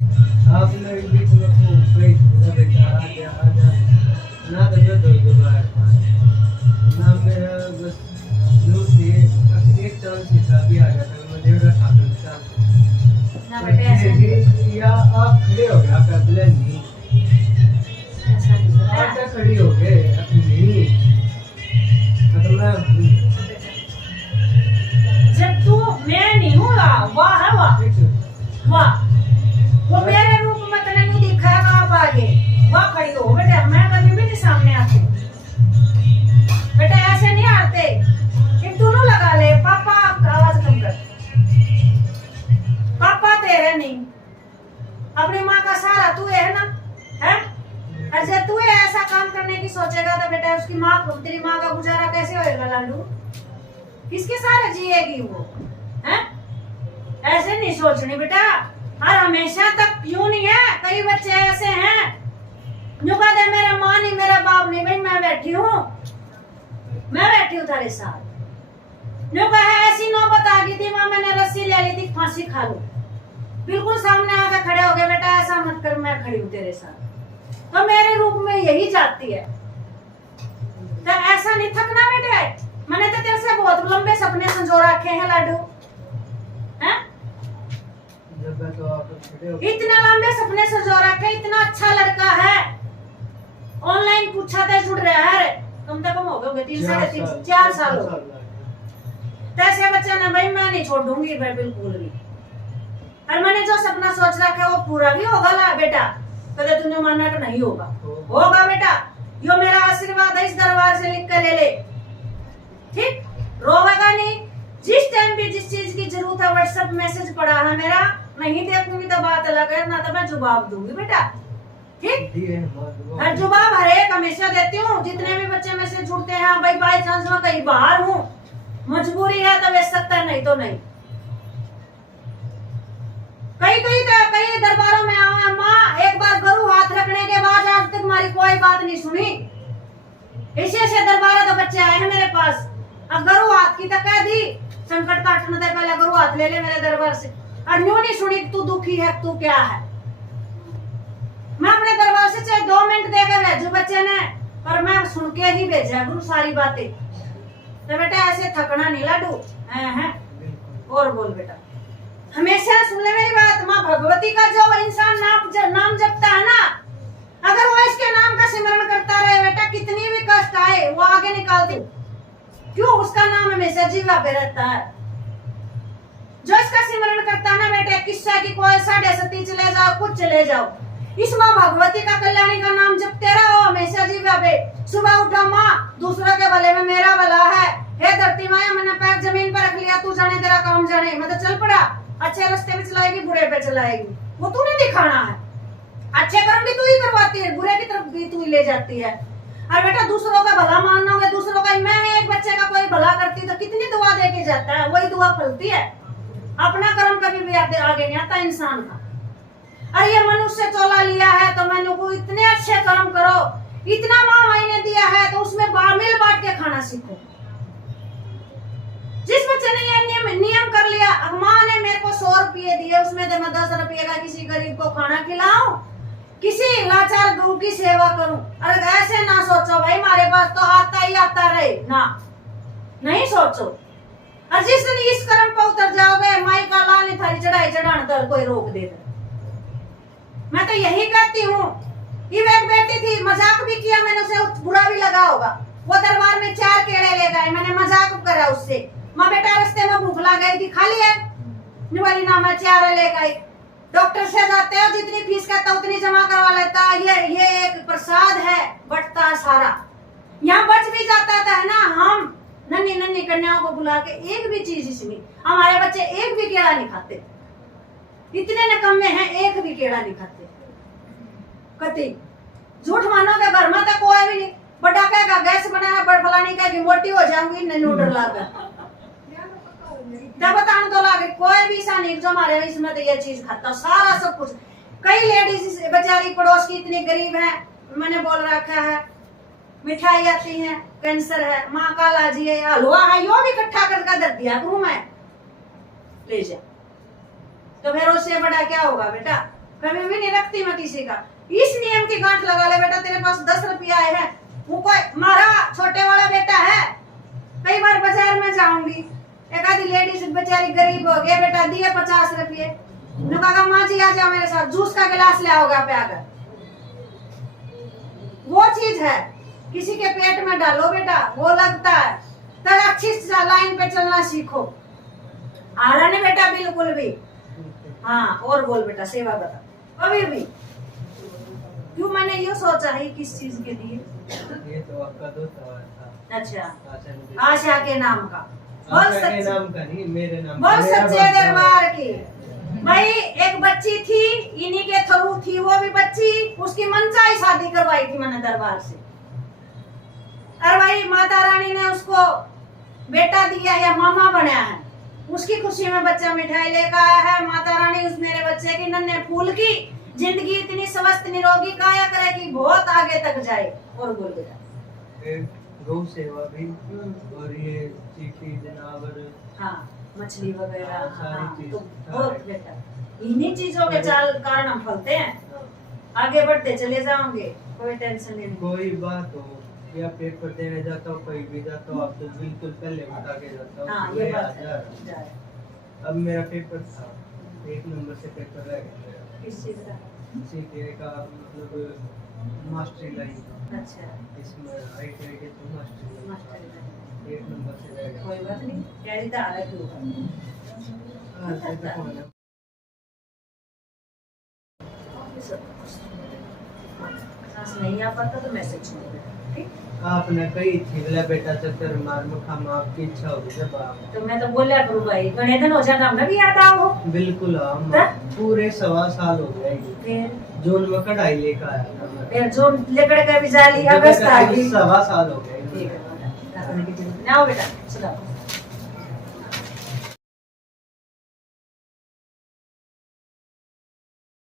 आपने भी तो कोई बेटा आ जा ना तो जो दो दो बार ना मेरा बस जो थी एक टर्न से भी आ जाता है मुझे उधर ठाकुर साहब ना बेटे ऐसे नहीं, या आप खड़े हो गया कर ले नहीं ऐसा नहीं होता आप क्या है। खड़ी हो गए नहीं मतलब मैं जब तू मैं नहीं हूँ वाह है वाह वो मेरे रूप में तने नहीं दिखाएगा आप आगे वाह खड़ी हो बेटा, मैं कभी भी नहीं सामने आती बेटा, ऐसे नहीं आते कि दोनों लगा ले पापा, आप आवाज कम कर, पापा तेरे नहीं, अपनी माँ का सहारा तू है ना, है? और जब तू ऐसा काम करने की सोचेगा तो बेटा उसकी माँ, तेरी माँ का गुजारा कैसे होएगा लालू? किसके सहारे जिएगी वो, है? ऐसे नहीं सोचनी बेटा, और हमेशा तक यूं नहीं है। कई बच्चे ऐसे हैं जो कहते हैं मेरे माँ नहीं मेरा बाप नहीं, भाई मैं बैठी हूँ तेरे साथ। जो कहे ऐसी नौबत आ गई थी माँ मैंने रस्सी ले ली थी फांसी खा लो, बिल्कुल सामने आकर खड़े हो गए बेटा ऐसा मत कर मैं खड़ी हूँ तेरे साथ, तो मेरे रूप में यही जाती है। तो ऐसा नहीं थकना बेटे, मैंने तो तेरे से बहुत लंबे सपने संजो रखे हैं लाडू, हैं? जब तो आप खड़े हो इतने लंबे सपने संजो रखे, इतना अच्छा लड़का है, ऑनलाइन पूछा था जुड़ रहा है, कम से कम हो गए 3 साढ़े 3 4 साल हो गए। ऐसे बच्चे ने भाई मैं नहीं छोड़ दूंगी मैं बिल्कुल भी, और मैंने जो सपना सोच रखा है वो पूरा भी होगा ला बेटा, कदे तुमने मानना तो नहीं होगा, होगा बेटा, यो मेरा आशीर्वाद है, इस दरबार से लिख कर ले ले, ठीक? रोवेगा नहीं, जिस टाइम भी जिस चीज की जरूरत है व्हाट्सएप मैसेज पड़ा है मेरा, नहीं देखूंगी तो बात अलग है, ना तो मैं जवाब दूंगी बेटा, ठीक? हर जवाब हर एक हमेशा देती हूँ, जितने भी बच्चे में से जुड़ते हैं भाई बाई चांस मैं कहीं बाहर हूँ, मजबूरी है तो बेच सकता है नहीं तो नहीं। कई दरबारों में आओ माँ, एक बार गरु हाथ रखने के बाद आज तक हमारी कोई बात नहीं सुनी, ऐसे दरबारों तो बच्चे आए हैं मेरे पास, अब गरु हाथ की तो कह दी संकट काटने से पहले गरु हाथ ले ले मेरे दरबार से, और न्यू नहीं सुनी तू दुखी है तू क्या है, मैं अपने दरबार से चाहे 2 मिनट देकर भेजू बच्चे ने, पर मैं सुन के ही भेजा गुरु सारी बातें, तो बेटा ऐसे थकना नहीं लाडू, हैं? और बोल बेटा, हमेशा सुन ले मेरी बात, माँ भगवती का जो इंसान नाम जपता है ना, अगर वो इसके नाम का सिमरण करता रहे बेटा, कितनी भी कष्ट आए वो आगे निकाल दे, क्यों? उसका नाम हमेशा जीवा पे रहता है, जो इसका सिमरण करता है ना बेटे, किस्सा की कोई 7.5 चले जाओ कुछ चले जाओ, इस माँ भगवती का कल्याणी का नाम जपते रहो हमेशा जीवा पे, सुबह उठा माँ दूसरों के भले में मेरा भला है, हे धरती माया मैंने पैर जमीन पर रख लिया, तू जाने तेरा काम जाने, मैं तो चल पड़ा, अच्छे रास्ते में चलाएगी बुरे पे चलाएगी, वो तूने दिखाना है, अच्छे कर्म भी तू ही करवाती है, बुरे की तरफ भी तू ही ले जाती है, और बेटा दूसरों का भला मानना होगा, दूसरों का, मैं एक बच्चे का कोई भला करती तो कितनी दुआ दे के जाता है, वही दुआ फलती है, अपना कर्म कभी भी आगे नहीं आता इंसान का, और ये मनुष्य चोला लिया है तो मैंने को इतने अच्छे कर्म करो, इतना माँ मैंने दिया है तो उसमें मिल बांट के खाना सीखो। जिस बच्चे ने ये नियम कर लिया, माँ ने मेरे को 100 रुपये दिए उसमें तो मैं 10 रुपये का किसी गरीब को खाना खिलाऊं, किसी लाचार गऊ की सेवा करूं, और ऐसे ना सोचो भाई हमारे पास तो आता ही आता रहे ना, नहीं सोचो, और जिस दिन इस कर्म पर उतर जाओगे माई का लाल ने थारी चढ़ाई चढ़ाने तो कोई रोक देगा। मैं तो यही कहती हूँ, ये एक बेटी थी मजाक भी किया मैंने, उसे बुरा भी लगा होगा, वो दरबार में 4 केले ले गए, मैंने मजाक करा उससे, माँ बेटा रास्ते में भूख लग गई थी खा लिया, निवाली ना मैं 4 ले गई, डॉक्टर से जाते हो जितनी फीस कहता उतनी जमा करवा लेता, ये एक प्रसाद है बटता सारा, यहाँ बच भी जाता था है ना, हम नन्ही नन्ही कन्याओं को बुला के एक भी चीज इसमें, हमारे बच्चे एक भी केला नहीं खाते, इतने निकम्मे हैं एक भी केला नहीं खाते, कति झूठ मानोगे घर में तो कोई भी नहीं, बड़ा कहेगा गैस बनाया बड़ फलानी कहेगी मोटी हो जाऊंगी नूडल लाकर, तब बताने तो लागे कोई भी ऐसा नहीं जो हमारे इसमें तो ये चीज खाता सारा सब कुछ। कई लेडीज बेचारी पड़ोस की इतनी गरीब है, मैंने बोल रखा है मिठाई आती है, कैंसर है, माँ काला जी है, हलवा है, यो भी इकट्ठा करके दे दिया गुरु में ले जा, तो फिर उससे बड़ा क्या होगा बेटा, कभी भी नहीं रखती मैं किसी का। इस नियम की गांठ लगा ले बेटा, तेरे पास 10 रुपया है, वो कोई मारा छोटे वाला बेटा है। कई बार बाजार में जाऊंगी, एक आधी लेडीज बेचारी गरीब हो गए, बेटा दिए 50 रुपये, कहा माँ जी आ जाओ मेरे साथ, जूस का गिलास ले आओगे आप आकर। वो चीज है, किसी के पेट में डालो बेटा, वो लगता है, तब अच्छी लाइन पे चलना सीखो। आ रहा नहीं बेटा बिल्कुल भी। हाँ और बोल बेटा, सेवा बता कभी भी। क्यों मैंने ये सोचा है किस चीज के लिए? ये तो आपका दोस्त था। अच्छा, आशा के नाम का। बोल आशा के सच्चे, नाम का नहीं, मेरे नाम बोल मेरा सच्चे बनता है। दरबार की। भाई एक बच्ची थी, इन्हीं के थ्रू थी वो भी बच्ची, उसकी मनचाही शादी करवाई थी मैंने दरबार से। और भाई माता रानी ने उसको बेटा दिया है, मामा बनाया है, उसकी खुशी में बच्चा मिठाई लेकर आया है। माता रानी उस मेरे बच्चे की नन्हे फूल की जिंदगी इतनी स्वस्थ निरोगी काया करे कि बहुत आगे तक जाए। और बोल बेटा। एक गौ सेवा भी, और ये चीटी जनावर, हाँ मछली वगैरह, हाँ, सारी हाँ, चीज, तो बहुत बेटा इन्हीं चीजों के चाल कारण हम फलते हैं, आगे बढ़ते चले जाओगे, कोई टेंशन नहीं। कोई बात हो या पेपर देने जाता हूँ, कहीं भी जाता हूँ, आप तो बिल्कुल पहले बता के जाता हूँ। हाँ ये मैं बात आ जा। है। अब मेरा पेपर था, 1 नंबर से पेपर रह गया, किस चीज का? सीटीआई का, मतलब मास्टरी लाइन, अच्छा इसमें ITI के तो मास्टरी मास्टर लाइन 1 नंबर से रह गया। कोई बात नहीं, कैरी तो आ रहा क्यों? हाँ, से तो होना। सांस नहीं आ पाता तो मैसेज छोड़ देना, ठीक? आपने कही थी बोला बेटा चक्कर मार मखाम, आपकी इच्छा होगी जब आप। तो मैं तो बोला करूँ भाई, घने दिन हो जाता हमने भी याद आओ। बिल्कुल हम हाँ? पूरे 1.25 साल हो गए फिर जून में कढ़ाई लेकर आया था मैं। फिर जो लेकर के भी जा लिया, अगस्त आ गई। 1.25 साल हो गए। ठीक है बेटा, ना आओ बेटा, सुधारो।